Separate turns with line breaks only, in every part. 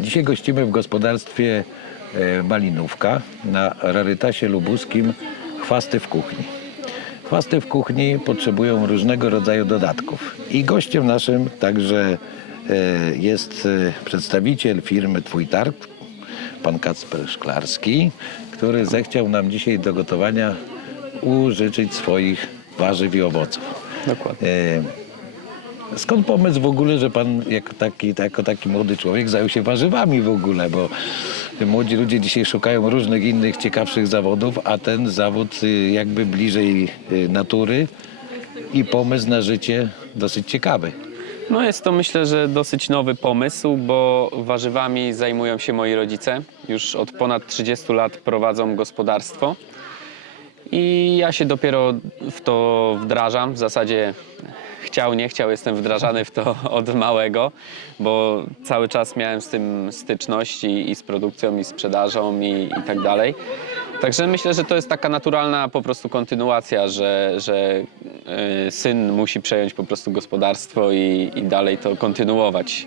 Dzisiaj gościmy w gospodarstwie e, Malinówka na rarytasie lubuskim chwasty w kuchni. Chwasty w kuchni potrzebują różnego rodzaju dodatków. I gościem naszym także e, jest e, przedstawiciel firmy Twój Targ, pan Kacper Szklarski, który zechciał nam dzisiaj do gotowania użyczyć swoich warzyw i owoców.
Dokładnie.
Skąd pomysł w ogóle, że pan jak taki, jako taki młody człowiek zajął się warzywami w ogóle, bo młodzi ludzie dzisiaj szukają różnych innych ciekawszych zawodów, a ten zawód y, jakby bliżej y, natury i pomysł na życie dosyć ciekawy.
No jest to myślę, że dosyć nowy pomysł, bo warzywami zajmują się moi rodzice. Już od ponad 30 lat prowadzą gospodarstwo. I ja się dopiero w to wdrażam. W zasadzie chciał, nie chciał, jestem wdrażany w to od małego, bo cały czas miałem z tym styczność i, i z produkcją, i sprzedażą, i, i tak dalej. Także myślę, że to jest taka naturalna po prostu kontynuacja, że, że y, syn musi przejąć po prostu gospodarstwo i, i dalej to kontynuować.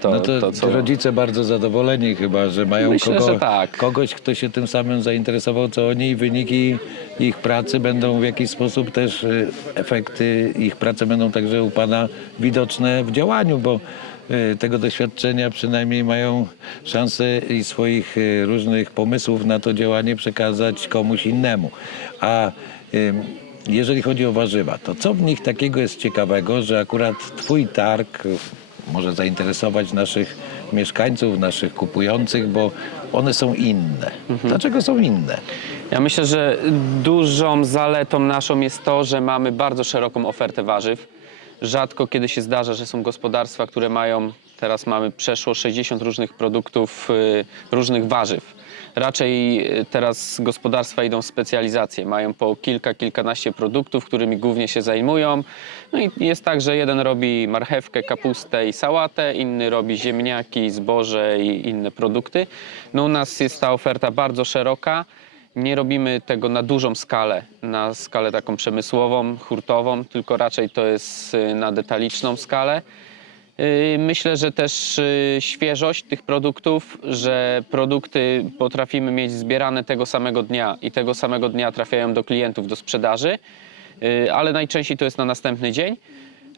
To,
No to,
to, co...
rodzice bardzo zadowoleni chyba, że mają
Myślę,
kogo,
że tak.
kogoś, kto się tym samym zainteresował co oni i wyniki ich pracy będą w jakiś sposób też y, efekty ich pracy będą także u pana widoczne w działaniu, bo tego doświadczenia przynajmniej mają szansę i swoich y, różnych pomysłów na to działanie przekazać komuś innemu. A jeżeli chodzi o warzywa, to co w nich takiego jest ciekawego, że akurat twój targ y, może zainteresować naszych mieszkańców, naszych kupujących, bo one są inne. Dlaczego są inne?
Ja myślę, że dużą zaletą naszą jest to, że mamy bardzo szeroką ofertę warzyw. Rzadko kiedy się zdarza, że są gospodarstwa, które mają, teraz mamy przeszło 60 różnych produktów, y, różnych warzyw. Raczej y, teraz gospodarstwa idą w specjalizację. Mają po kilka, kilkanaście produktów, którymi głównie się zajmują. No i jest tak, że jeden robi marchewkę, kapustę i sałatę, inny robi ziemniaki, zboże i inne produkty. No u nas jest ta oferta bardzo szeroka. Nie robimy tego na dużą skalę, na skalę taką przemysłową, hurtową, tylko raczej to jest y, na detaliczną skalę. Y, Myślę, że też y, świeżość tych produktów, że produkty potrafimy mieć zbierane tego samego dnia i tego samego dnia trafiają do klientów do sprzedaży, ale najczęściej to jest na następny dzień.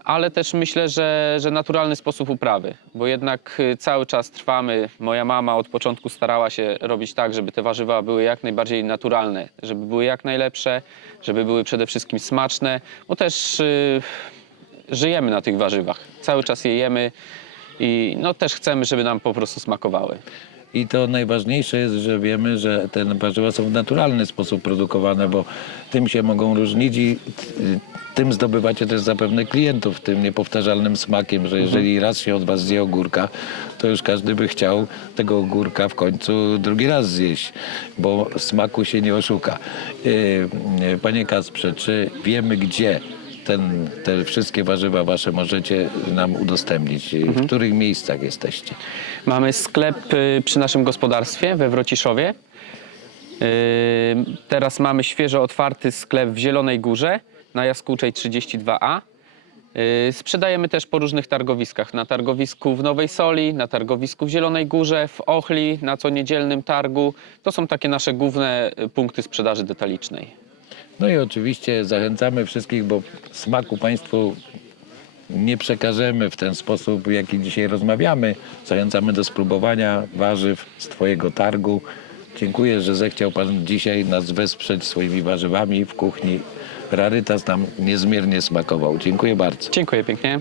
Ale też myślę, że, że naturalny sposób uprawy, bo jednak y, cały czas trwamy. Moja mama od początku starała się robić tak, żeby te warzywa były jak najbardziej naturalne, żeby były jak najlepsze, żeby były przede wszystkim smaczne, bo też y, żyjemy na tych warzywach. Cały czas je jemy i no, też chcemy, żeby nam po prostu smakowały.
I to najważniejsze jest, że wiemy, że te warzywa są w naturalny sposób produkowane, bo tym się mogą różnić i tym zdobywacie też zapewne klientów, tym niepowtarzalnym smakiem, że jeżeli raz się od was zje ogórka, to już każdy by chciał tego ogórka w końcu drugi raz zjeść, bo smaku się nie oszuka. Y, y, Panie Kasprze, czy wiemy gdzie ten, te wszystkie warzywa wasze możecie nam udostępnić? W których miejscach jesteście?
Mamy sklep y, przy naszym gospodarstwie we Wrociszowie. Y, Teraz mamy świeżo otwarty sklep w Zielonej Górze na Jaskółczej 32A. Y, Sprzedajemy też po różnych targowiskach. Na targowisku w Nowej Soli, na targowisku w Zielonej Górze, w Ochli, na co niedzielnym targu. To są takie nasze główne y, punkty sprzedaży detalicznej.
No i oczywiście zachęcamy wszystkich, bo smaku Państwu nie przekażemy w ten sposób, jaki dzisiaj rozmawiamy. Zachęcamy do spróbowania warzyw z Twojego targu. Dziękuję, że zechciał Pan dzisiaj nas wesprzeć swoimi warzywami w kuchni. Rarytas nam niezmiernie smakował. Dziękuję bardzo.
Dziękuję pięknie.